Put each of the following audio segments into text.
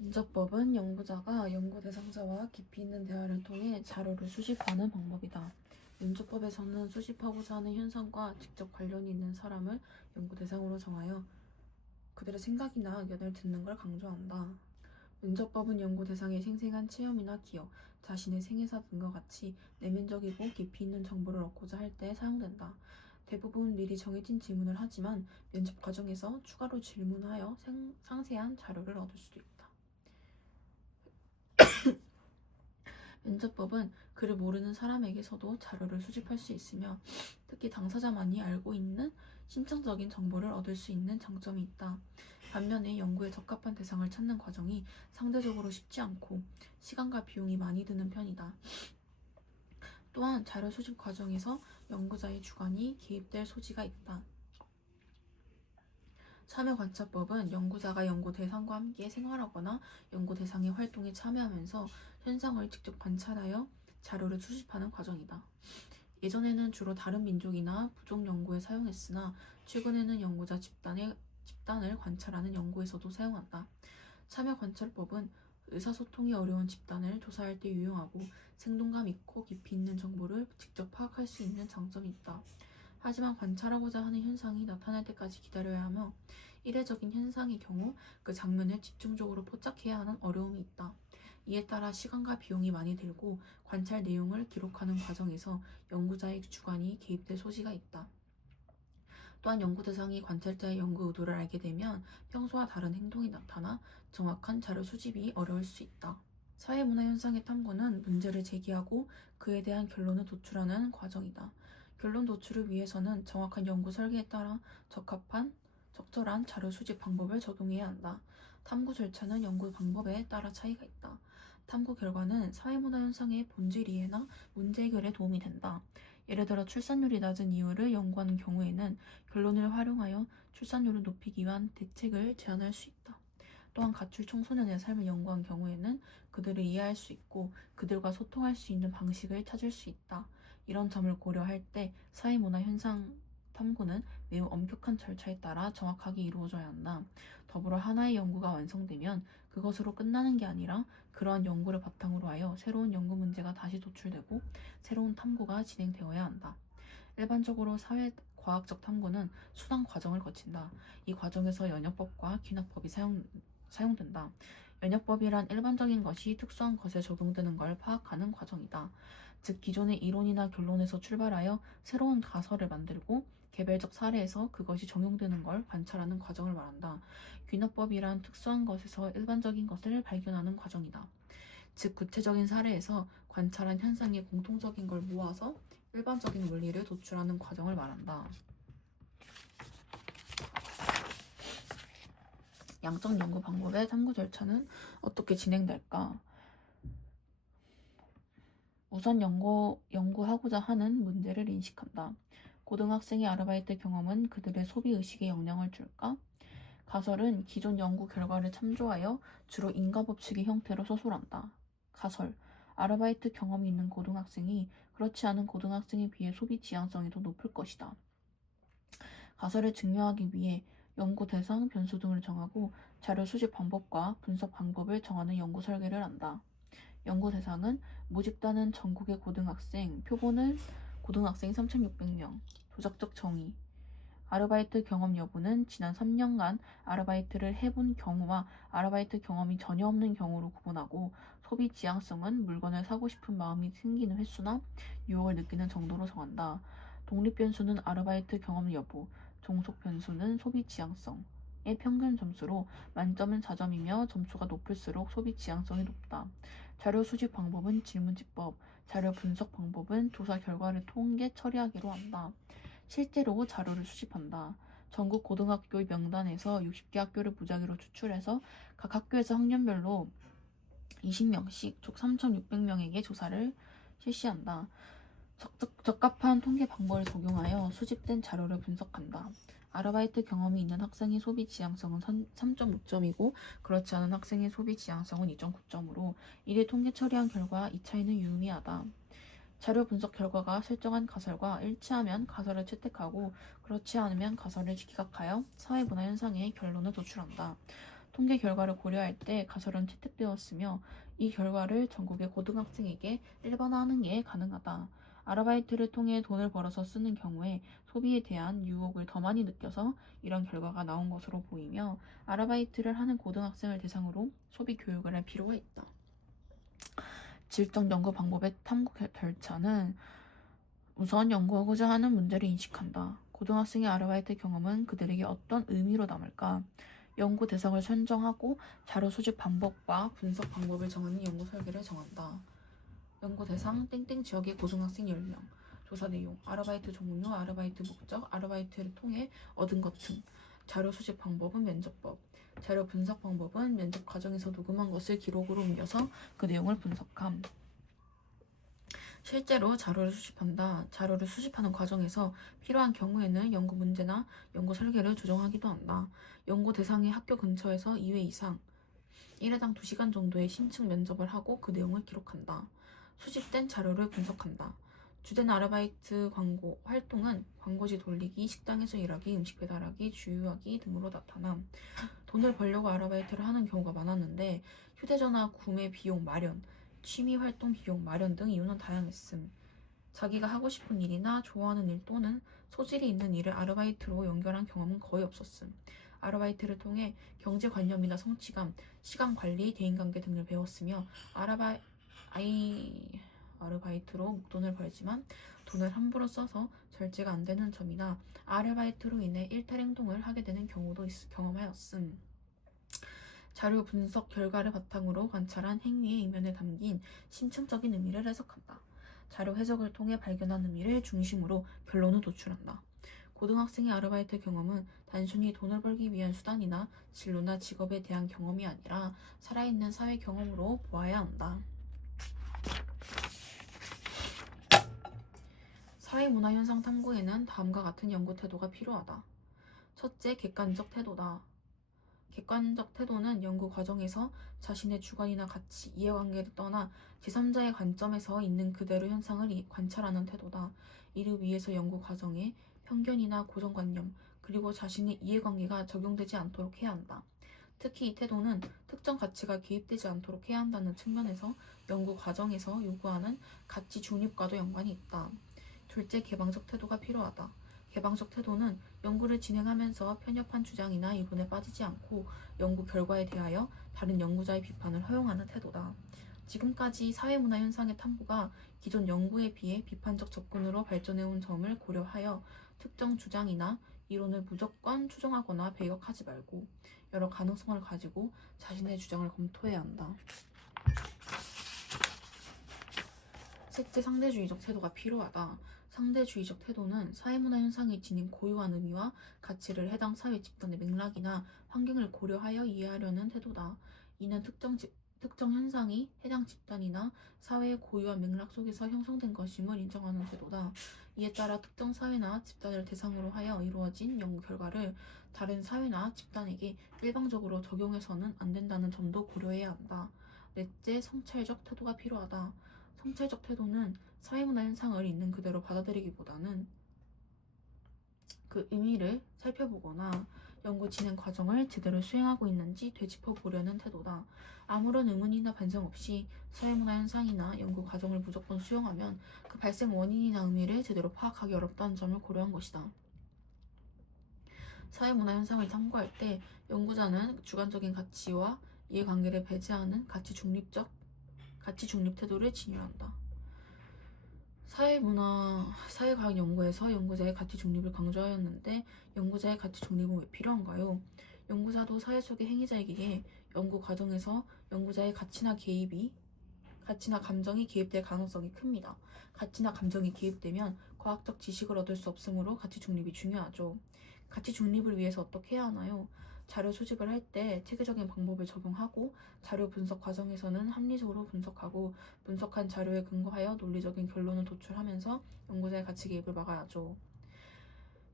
인접법은 연구자가 연구 대상자와 깊이 있는 대화를 통해 자료를 수집하는 방법이다. 인접법에서는 수집하고자 하는 현상과 직접 관련이 있는 사람을 연구 대상으로 정하여 그들의 생각이나 의견을 듣는 걸 강조한다. 면접법은 연구 대상의 생생한 체험이나 기억, 자신의 생애사 등과 같이 내면적이고 깊이 있는 정보를 얻고자 할 때 사용된다. 대부분 미리 정해진 질문을 하지만 면접 과정에서 추가로 질문하여 상세한 자료를 얻을 수도 있다. 면접법은 그를 모르는 사람에게서도 자료를 수집할 수 있으며 특히 당사자만이 알고 있는 신청적인 정보를 얻을 수 있는 장점이 있다. 반면에 연구에 적합한 대상을 찾는 과정이 상대적으로 쉽지 않고 시간과 비용이 많이 드는 편이다. 또한 자료 수집 과정에서 연구자의 주관이 개입될 소지가 있다. 참여관찰법은 연구자가 연구 대상과 함께 생활하거나 연구 대상의 활동에 참여하면서 현상을 직접 관찰하여 자료를 수집하는 과정이다. 예전에는 주로 다른 민족이나 부족 연구에 사용했으나 최근에는 연구자 집단을 관찰하는 연구에서도 사용한다. 참여관찰법은 의사소통이 어려운 집단을 조사할 때 유용하고 생동감 있고 깊이 있는 정보를 직접 파악할 수 있는 장점이 있다. 하지만 관찰하고자 하는 현상이 나타날 때까지 기다려야 하며 이례적인 현상의 경우 그 장면을 집중적으로 포착해야 하는 어려움이 있다. 이에 따라 시간과 비용이 많이 들고 관찰 내용을 기록하는 과정에서 연구자의 주관이 개입될 소지가 있다. 또한 연구 대상이 관찰자의 연구 의도를 알게 되면 평소와 다른 행동이 나타나 정확한 자료 수집이 어려울 수 있다. 사회문화 현상의 탐구는 문제를 제기하고 그에 대한 결론을 도출하는 과정이다. 결론 도출을 위해서는 정확한 연구 설계에 따라 적절한 자료 수집 방법을 적용해야 한다. 탐구 절차는 연구 방법에 따라 차이가 있다. 탐구 결과는 사회문화 현상의 본질 이해나 문제 해결에 도움이 된다. 예를 들어 출산율이 낮은 이유를 연구하는 경우에는 결론을 활용하여 출산율을 높이기 위한 대책을 제안할 수 있다. 또한 가출 청소년의 삶을 연구한 경우에는 그들을 이해할 수 있고 그들과 소통할 수 있는 방식을 찾을 수 있다. 이런 점을 고려할 때 사회문화 현상 탐구는 매우 엄격한 절차에 따라 정확하게 이루어져야 한다. 더불어 하나의 연구가 완성되면 그것으로 끝나는 게 아니라 그러한 연구를 바탕으로 하여 새로운 연구 문제가 다시 도출되고 새로운 탐구가 진행되어야 한다. 일반적으로 사회과학적 탐구는 수강 과정을 거친다. 이 과정에서 연역법과 귀납법이 사용된다. 연역법이란 일반적인 것이 특수한 것에 적용되는 걸 파악하는 과정이다. 즉 기존의 이론이나 결론에서 출발하여 새로운 가설을 만들고 개별적 사례에서 그것이 적용되는 걸 관찰하는 과정을 말한다. 귀납법이란 특수한 것에서 일반적인 것을 발견하는 과정이다. 즉 구체적인 사례에서 관찰한 현상의 공통적인 걸 모아서 일반적인 원리를 도출하는 과정을 말한다. 양적 연구 방법의 탐구 절차는 어떻게 진행될까? 우선 연구하고자 하는 문제를 인식한다. 고등학생의 아르바이트 경험은 그들의 소비 의식에 영향을 줄까? 가설은 기존 연구 결과를 참조하여 주로 인과 법칙의 형태로 서술한다. 가설, 아르바이트 경험이 있는 고등학생이 그렇지 않은 고등학생에 비해 소비 지향성이 더 높을 것이다. 가설을 증명하기 위해 연구 대상, 변수 등을 정하고 자료 수집 방법과 분석 방법을 정하는 연구 설계를 한다. 연구 대상은 모집단은 전국의 고등학생, 표본은 고등학생 3,600명, 도덕적 정의, 아르바이트 경험 여부는 지난 3년간 아르바이트를 해본 경우와 아르바이트 경험이 전혀 없는 경우로 구분하고 소비 지향성은 물건을 사고 싶은 마음이 생기는 횟수나 유혹을 느끼는 정도로 정한다. 독립 변수는 아르바이트 경험 여부, 종속 변수는 소비 지향성의 평균 점수로 만점은 4점이며 점수가 높을수록 소비 지향성이 높다. 자료 수집 방법은 질문집법, 자료 분석 방법은 조사 결과를 통계 처리하기로 한다. 실제로 자료를 수집한다. 전국 고등학교의 명단에서 60개 학교를 무작위로 추출해서 각 학교에서 학년별로 20명씩 총 3,600명에게 조사를 실시한다. 적합한 통계 방법을 적용하여 수집된 자료를 분석한다. 아르바이트 경험이 있는 학생의 소비 지향성은 3.5점이고 그렇지 않은 학생의 소비 지향성은 2.9점으로 이를 통계 처리한 결과 이 차이는 유의미하다. 자료 분석 결과가 설정한 가설과 일치하면 가설을 채택하고 그렇지 않으면 가설을 기각하여 사회문화 현상의 결론을 도출한다. 통계 결과를 고려할 때 가설은 채택되었으며 이 결과를 전국의 고등학생에게 일반화하는 게 가능하다. 아르바이트를 통해 돈을 벌어서 쓰는 경우에 소비에 대한 유혹을 더 많이 느껴서 이런 결과가 나온 것으로 보이며 아르바이트를 하는 고등학생을 대상으로 소비 교육을 할 필요가 있다. 질적 연구 방법의 탐구 절차는 우선 연구하고자 하는 문제를 인식한다. 고등학생의 아르바이트 경험은 그들에게 어떤 의미로 남을까? 연구 대상을 선정하고 자료 수집 방법과 분석 방법을 정하는 연구 설계를 정한다. 연구 대상 땡땡 지역의 고등학생 10명. 조사 내용, 아르바이트 종류, 아르바이트 목적, 아르바이트를 통해 얻은 것 등. 자료 수집 방법은 면접법. 자료 분석 방법은 면접 과정에서 녹음한 것을 기록으로 옮겨서 그 내용을 분석함. 실제로 자료를 수집한다. 자료를 수집하는 과정에서 필요한 경우에는 연구 문제나 연구 설계를 조정하기도 한다. 연구 대상의 학교 근처에서 2회 이상, 1회당 2시간 정도의 심층 면접을 하고 그 내용을 기록한다. 수집된 자료를 분석한다. 주된 아르바이트 광고 활동은 광고지 돌리기, 식당에서 일하기, 음식 배달하기, 주유하기 등으로 나타남. 돈을 벌려고 아르바이트를 하는 경우가 많았는데 휴대전화 구매 비용 마련, 취미 활동 비용 마련 등 이유는 다양했음. 자기가 하고 싶은 일이나 좋아하는 일 또는 소질이 있는 일을 아르바이트로 연결한 경험은 거의 없었음. 아르바이트를 통해 경제관념이나 성취감, 시간관리, 대인관계 등을 배웠으며 아르바이트로 목돈을 벌지만 돈을 함부로 써서 절제가 안 되는 점이나 아르바이트로 인해 일탈 행동을 하게 되는 경우도 경험하였음. 자료 분석 결과를 바탕으로 관찰한 행위의 이면에 담긴 심층적인 의미를 해석한다. 자료 해석을 통해 발견한 의미를 중심으로 결론을 도출한다. 고등학생의 아르바이트 경험은 단순히 돈을 벌기 위한 수단이나 진로나 직업에 대한 경험이 아니라 살아있는 사회 경험으로 보아야 한다. 사회문화현상 탐구에는 다음과 같은 연구 태도가 필요하다. 첫째, 객관적 태도다. 객관적 태도는 연구 과정에서 자신의 주관이나 가치, 이해관계를 떠나 제3자의 관점에서 있는 그대로 현상을 관찰하는 태도다. 이를 위해서 연구 과정에 편견이나 고정관념, 그리고 자신의 이해관계가 적용되지 않도록 해야 한다. 특히 이 태도는 특정 가치가 개입되지 않도록 해야 한다는 측면에서 연구 과정에서 요구하는 가치 중립과도 연관이 있다. 둘째, 개방적 태도가 필요하다. 개방적 태도는 연구를 진행하면서 편협한 주장이나 이론에 빠지지 않고 연구 결과에 대하여 다른 연구자의 비판을 허용하는 태도다. 지금까지 사회문화 현상의 탐구가 기존 연구에 비해 비판적 접근으로 발전해온 점을 고려하여 특정 주장이나 이론을 무조건 추종하거나 배격하지 말고 여러 가능성을 가지고 자신의 주장을 검토해야 한다. 셋째, 상대주의적 태도가 필요하다. 상대주의적 태도는 사회문화 현상이 지닌 고유한 의미와 가치를 해당 사회 집단의 맥락이나 환경을 고려하여 이해하려는 태도다. 이는 특정 현상이 해당 집단이나 사회의 고유한 맥락 속에서 형성된 것임을 인정하는 태도다. 이에 따라 특정 사회나 집단을 대상으로 하여 이루어진 연구 결과를 다른 사회나 집단에게 일방적으로 적용해서는 안 된다는 점도 고려해야 한다. 넷째, 성찰적 태도가 필요하다. 성찰적 태도는 사회문화 현상을 있는 그대로 받아들이기보다는 그 의미를 살펴보거나 연구 진행 과정을 제대로 수행하고 있는지 되짚어보려는 태도다. 아무런 의문이나 반성 없이 사회문화 현상이나 연구 과정을 무조건 수용하면 그 발생 원인이나 의미를 제대로 파악하기 어렵다는 점을 고려한 것이다. 사회문화 현상을 탐구할 때 연구자는 주관적인 가치와 이해관계를 배제하는 가치 중립 태도를 지녀한다. 사회과학 연구에서 연구자의 가치 중립을 강조하였는데 연구자의 가치 중립은 왜 필요한가요? 연구자도 사회 속의 행위자이기에 연구 과정에서 연구자의 가치나 감정이 개입될 가능성이 큽니다. 가치나 감정이 개입되면 과학적 지식을 얻을 수 없으므로 가치 중립이 중요하죠. 가치 중립을 위해서 어떻게 해야 하나요? 자료 수집을 할 때 체계적인 방법을 적용하고 자료 분석 과정에서는 합리적으로 분석하고 분석한 자료에 근거하여 논리적인 결론을 도출하면서 연구자의 가치 개입을 막아야죠.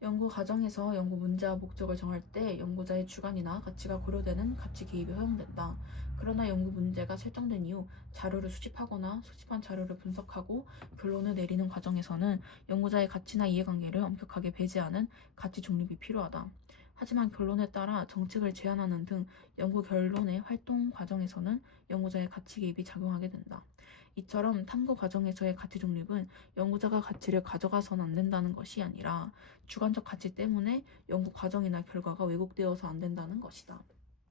연구 과정에서 연구 문제와 목적을 정할 때 연구자의 주관이나 가치가 고려되는 가치 개입이 허용된다. 그러나 연구 문제가 설정된 이후 자료를 수집하거나 수집한 자료를 분석하고 결론을 내리는 과정에서는 연구자의 가치나 이해관계를 엄격하게 배제하는 가치 중립이 필요하다. 하지만 결론에 따라 정책을 제안하는 등 연구 결론의 활동 과정에서는 연구자의 가치 개입이 작용하게 된다. 이처럼 탐구 과정에서의 가치 중립은 연구자가 가치를 가져가서는 안 된다는 것이 아니라 주관적 가치 때문에 연구 과정이나 결과가 왜곡되어서 안 된다는 것이다.